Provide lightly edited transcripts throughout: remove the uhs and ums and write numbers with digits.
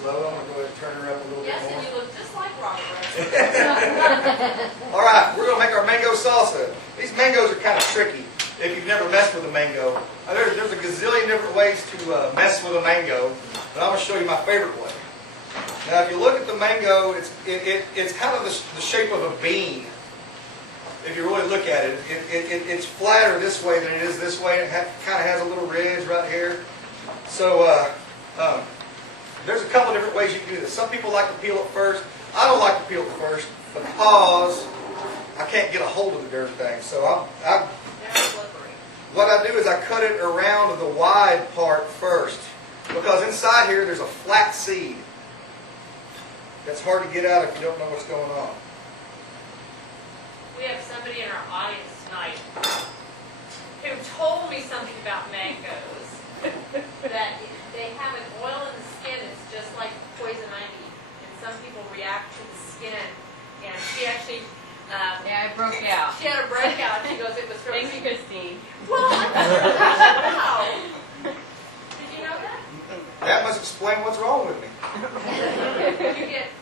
slow. I'm going to go ahead and turn her up a little bit more. Yes, and you look just like Robert. All right, we're going to make our mango salsa. These mangoes are kind of tricky if you've never messed with a mango. There's a gazillion different ways to mess with a mango, but I'm going to show you my favorite way. Now, if you look at the mango, it's kind of the shape of a bean. If you really look at it, it's flatter this way than it is this way. It kind of has a little ridge right here. So there's a couple different ways you can do this. Some people like to peel it first. I don't like to peel it first because I can't get a hold of the darn thing. So what I do is I cut it around the wide part first, because inside here there's a flat seed. That's hard to get out if you don't know what's going on. We have somebody in our audience tonight who told me something about mangoes. That they have an oil in the skin that's just like poison ivy. And some people react to the skin. And she actually... yeah, I broke out. She had a breakout. She goes, it was from... Thank you, Christine. Well, wow. Did you know that? That must explain what's wrong with me. You get...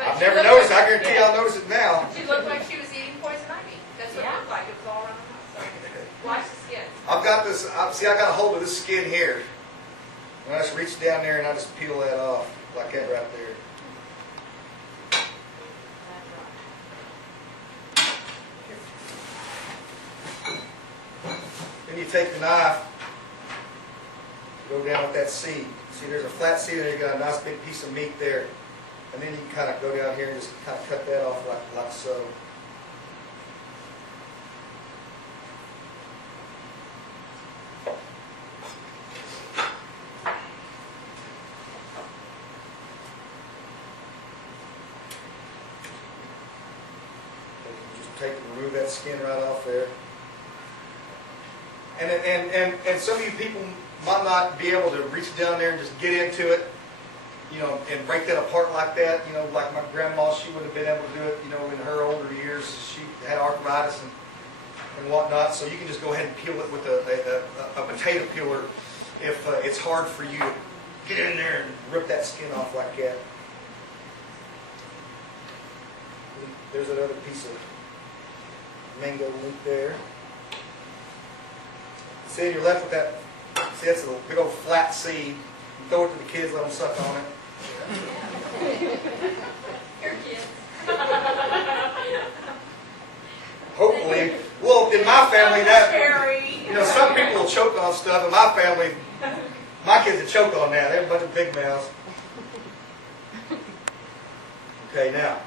I've never noticed. I guarantee I'll notice it now. She looked like she was eating poison ivy. That's what it looked like. It was all around the house. Watch the skin. I've got this. See, I got a hold of this skin here. And I just reach down there and I just peel that off like that right there. Then you take the knife, go down with that seed. See, there's a flat seed there. You got a nice big piece of meat there. And then you can kind of go down here and just kind of cut that off like so. Just take and remove that skin right off there. And some of you people might not be able to reach down there and just get into it, you know, and break that apart like that. You know, like my grandma, she wouldn't have been able to do it, you know, in her older years. She had arthritis and whatnot. So you can just go ahead and peel it with a potato peeler if it's hard for you to get in there and rip that skin off like that. There's another piece of mango leaf there. See, you're left with that. See, that's a big old flat seed. You throw it to the kids, let them suck on it. Your kids. Hopefully, well, in my family, that, Scary. you know, some people will choke on stuff. In my family, my kids will choke on that. They have a bunch of big mouths. Okay, now,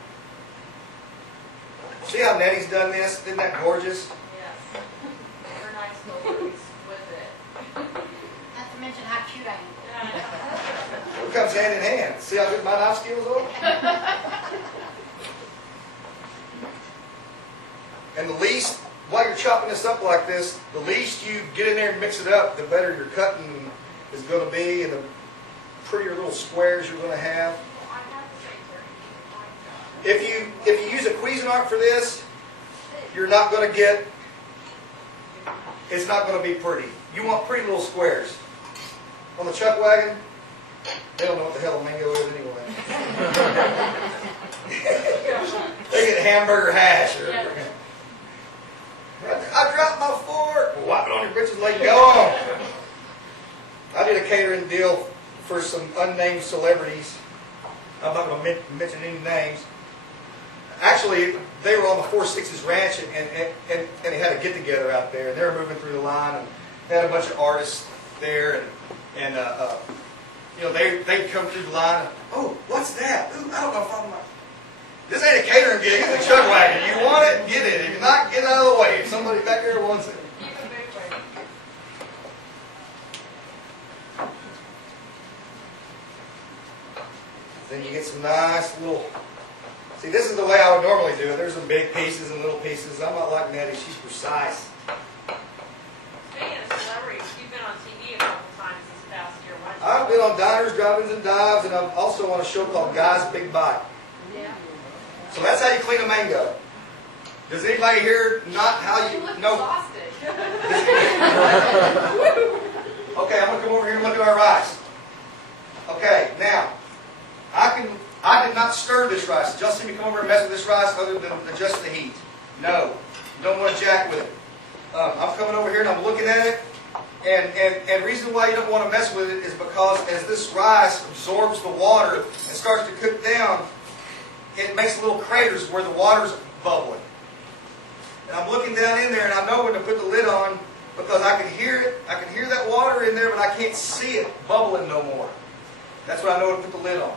see how Nettie's done this? Isn't that gorgeous? Yes. We're nice little with it. Not to mention how cute I am. It comes hand in hand. See how good my knife skills are? And the least, while you're chopping this up like this, the least you get in there and mix it up, the better your cutting is going to be, and the prettier little squares you're going to have. If you use a Cuisinart for this, you're not going to get, it's not going to be pretty. You want pretty little squares. On the chuck wagon, they don't know what the hell a mango is anyway. They get hamburger hash. I dropped my fork. Well, wipe it on your britches and let it go on. I did a catering deal for some unnamed celebrities. I'm not going to mention any names. Actually, they were on the 4-6's ranch, and they had a get-together out there. And they were moving through the line, and they had a bunch of artists there, and you know, they'd come through the line, and, oh, what's that? Ooh, I don't know if I'm like, this ain't a catering gig, it's a chuck wagon. You want it, get it. If not, get out of the way. If somebody back there wants it. Then you get some nice little, see, this is the way I would normally do it. There's some big pieces and little pieces. I'm not like Nettie, she's precise. Speaking of celebrities, you've been on TV a couple times this past year. I've been on Diners, Drive-Ins, and Dives, and I'm also on a show called Guy's Big Bite. Yeah. So that's how you clean a mango. Does anybody here not how you look know? exhausted. Okay, I'm going to come over here and we'll do our rice. Okay, now, stir this rice. Did y'all see me come over and mess with this rice other than adjust the heat? No. You don't want to jack with it. I'm coming over here and I'm looking at it. And the reason why you don't want to mess with it is because as this rice absorbs the water and starts to cook down, it makes little craters where the water's bubbling. And I'm looking down in there and I know when to put the lid on because I can hear it. I can hear that water in there, but I can't see it bubbling no more. That's when I know when to put the lid on.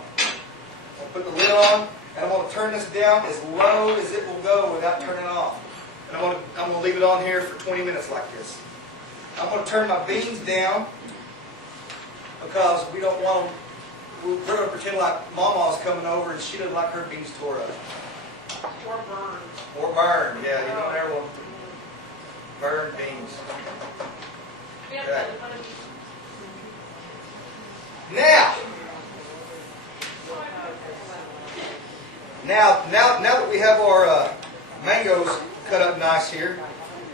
I'll put the lid on and I'm going to turn this down as low as it will go without turning off. And I'm going to leave it on here for 20 minutes like this. I'm going to turn my beans down because we don't want them. We're going to pretend like Mama's coming over and she doesn't like her beans tore up. Or burned. Or burned, yeah. You don't ever want burned beans. Okay. Now that we have our mangoes cut up nice here,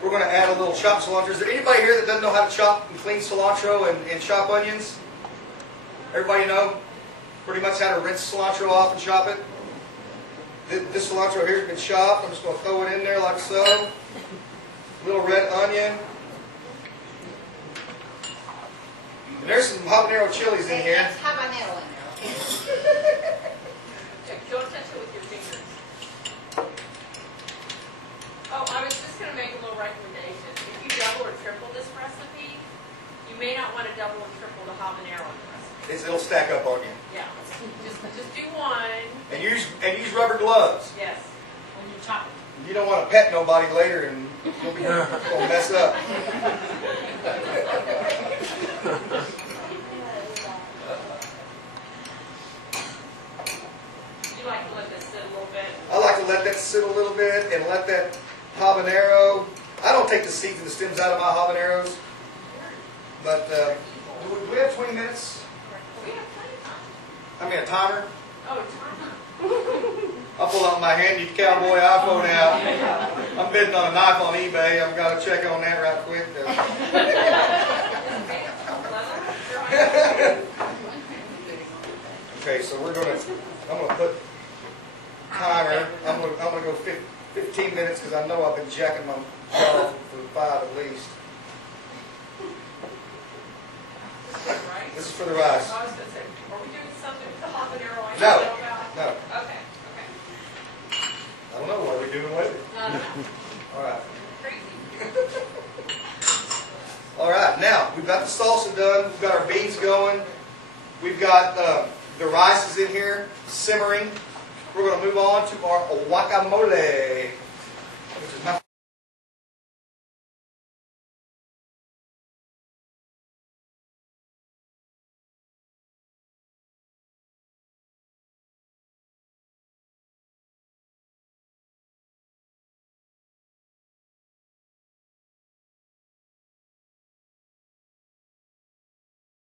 we're going to add a little chopped cilantro. Is there anybody here that doesn't know how to chop and clean cilantro and chop onions? Everybody know pretty much how to rinse cilantro off and chop it? This cilantro here has been chopped. I'm just going to throw it in there like so. A little red onion. And there's some habanero chilies in here. That's habanero in there. Don't touch it with your fingers. Oh, I was just going to make a little recommendation. If you double or triple this recipe, you may not want to double and triple the habanero in the recipe. It'll stack up on you. Yeah, just do one. And use rubber gloves. Yes. When you chop it. You don't want to pet nobody later and you'll be going to mess up. You like to let this sit a little bit. I like to let that sit a little bit and let that habanero. I don't take the seeds and the stems out of my habaneros. But do we have 20 minutes? We have plenty of time. I mean a timer. Oh, timer. I'll pull out my handy cowboy iPhone out. I'm bidding on a knife on eBay. I've got to check on that right quick. Okay, so I'm going to put timer. I'm going to go 15 minutes because I know I've been jacking my jaw for 5 at least. This is for the rice. I was going to say, are we doing something with the habanero I No. don't know about? No. Okay. I don't know what are we doing with it. No. All right. Crazy. All right, now we've got the salsa done. We've got our beans going. We've got the rice is in here simmering. We're going to move on to our guacamole, which is my